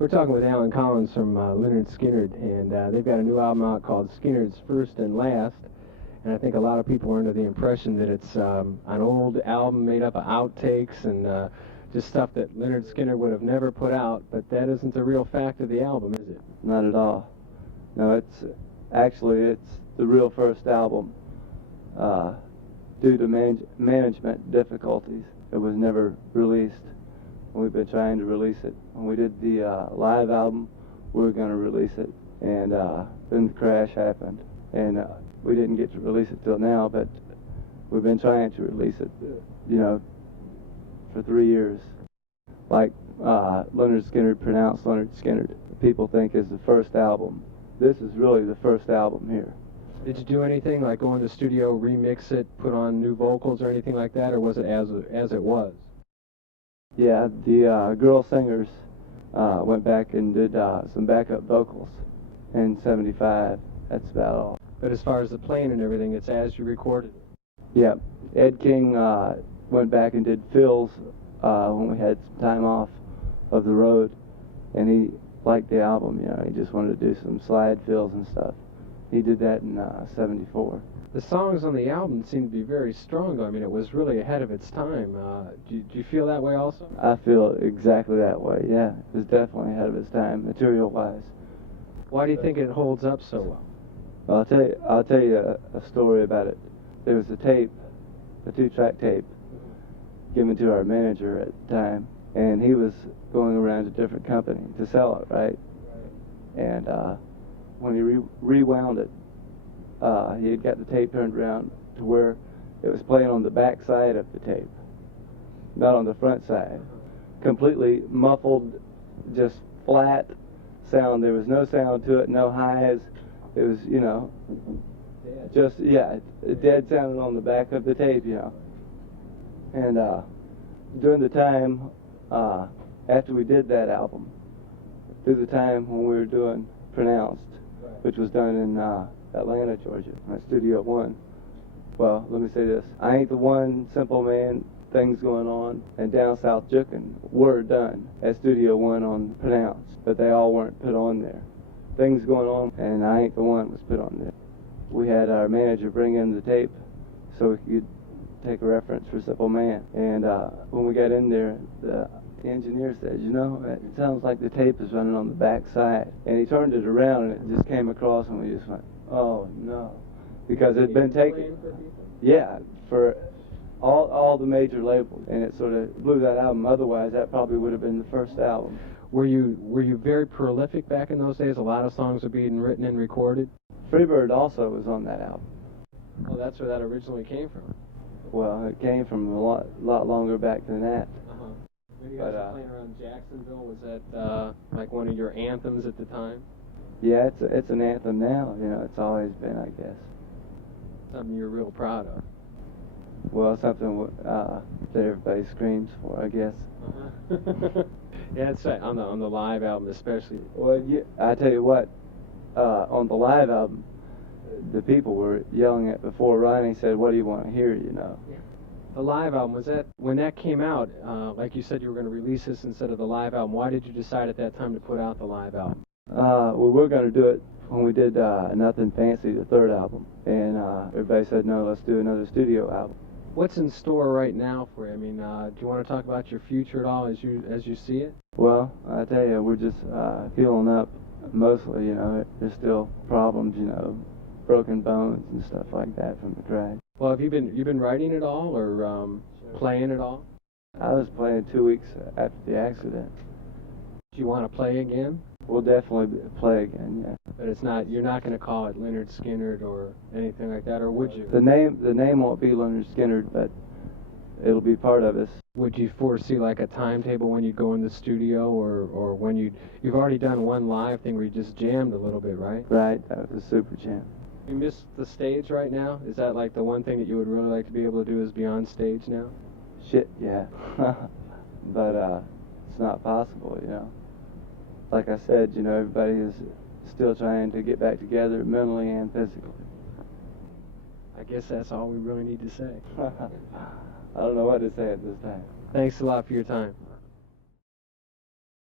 We're talking with Alan Collins from Lynyrd Skynyrd, and they've got a new album out called Skynyrd's First and Last. And I think a lot of people are under the impression that it's an old album made up of outtakes and just stuff that Lynyrd Skynyrd would have never put out, but that isn't the real fact of the album, is it? Not at all. No, it's the real first album. Due to management difficulties, it was never released. We've been trying to release it. When we did the live album, we were going to release it, and then the crash happened, and we didn't get to release it till now, but we've been trying to release it, for 3 years. Like Lynyrd Skynyrd, pronounced Lynyrd Skynyrd, people think is the first album. This is really the first album here. Did you do anything like go in the studio, remix it, put on new vocals or anything like that, or was it as it was? Yeah, the girl singers went back and did some backup vocals in '75. That's about all. But as far as the playing and everything, it's as you recorded it. Yeah, Ed King went back and did fills when we had some time off of the road, and he liked the album. He just wanted to do some slide fills and stuff. He did that in '74. The songs on the album seem to be very strong, though. I mean, it was really ahead of its time. Do you feel that way also? I feel exactly that way, yeah. It was definitely ahead of its time, material-wise. Why do you think it holds up so well? Well, I'll tell you a story about it. There was a tape, a 2-track tape, given to our manager at the time, and he was going around to different companies to sell it, right? And when he rewound it, he had got the tape turned around to where it was playing on the back side of the tape, not on the front side. Completely muffled, just flat sound. There was no sound to it, no highs. It was, just, dead sounding on the back of the tape, And during the time, after we did that album, through the time when we were doing Pronounced, which was done in Atlanta, Georgia, at Studio One. Well, let me say this. I Ain't the One, Simple Man, Things Going On, and Down South Jookin' were done at Studio One on Pronounced, but they all weren't put on there. Things Going On and I Ain't the One was put on there. We had our manager bring in the tape so we could take a reference for Simple Man. And when we got in there, the engineer said, it sounds like the tape is running on the back side. And he turned it around and it just came across and we just went, oh no. Because it had been taken, for all the major labels, and it sort of blew that album. Otherwise, that probably would have been the first album. Were you very prolific back in those days? A lot of songs were being written and recorded? Freebird also was on that album. Well, that's where that originally came from. Well, it came from a lot longer back than that. When you guys were playing around Jacksonville, was that like one of your anthems at the time? Yeah, it's an anthem now. It's always been, I guess. Something you're real proud of. Well, something that everybody screams for, I guess. Yeah, that's right. On the live album, especially. Well, I tell you what, on the live album, the people were yelling it before Ronnie said, "What do you want to hear?" Yeah. The live album, was that when that came out? Like you said, you were going to release this instead of the live album. Why did you decide at that time to put out the live album? We were going to do it when we did Nothing Fancy, the third album, and everybody said, "No, let's do another studio album." What's in store right now for you? I mean, do you want to talk about your future at all as you see it? Well, I tell you, we're just healing up mostly. There's still problems, broken bones and stuff like that from the crash. Well, have you been writing at all or playing at all? I was playing 2 weeks after the accident. Do you want to play again? We'll definitely play again, yeah. But you're not going to call it Lynyrd Skynyrd or anything like that, or would you? The name won't be Lynyrd Skynyrd, but it'll be part of us. Would you foresee like a timetable when you go in the studio, or when you've already done one live thing where you just jammed a little bit, right? Right, that was a super jam. You miss the stage right now? Is that like the one thing that you would really like to be able to do is be on stage now? Shit, yeah. But it's not possible, Like I said, everybody is still trying to get back together mentally and physically. I guess that's all we really need to say. I don't know what to say at this time. Thanks a lot for your time.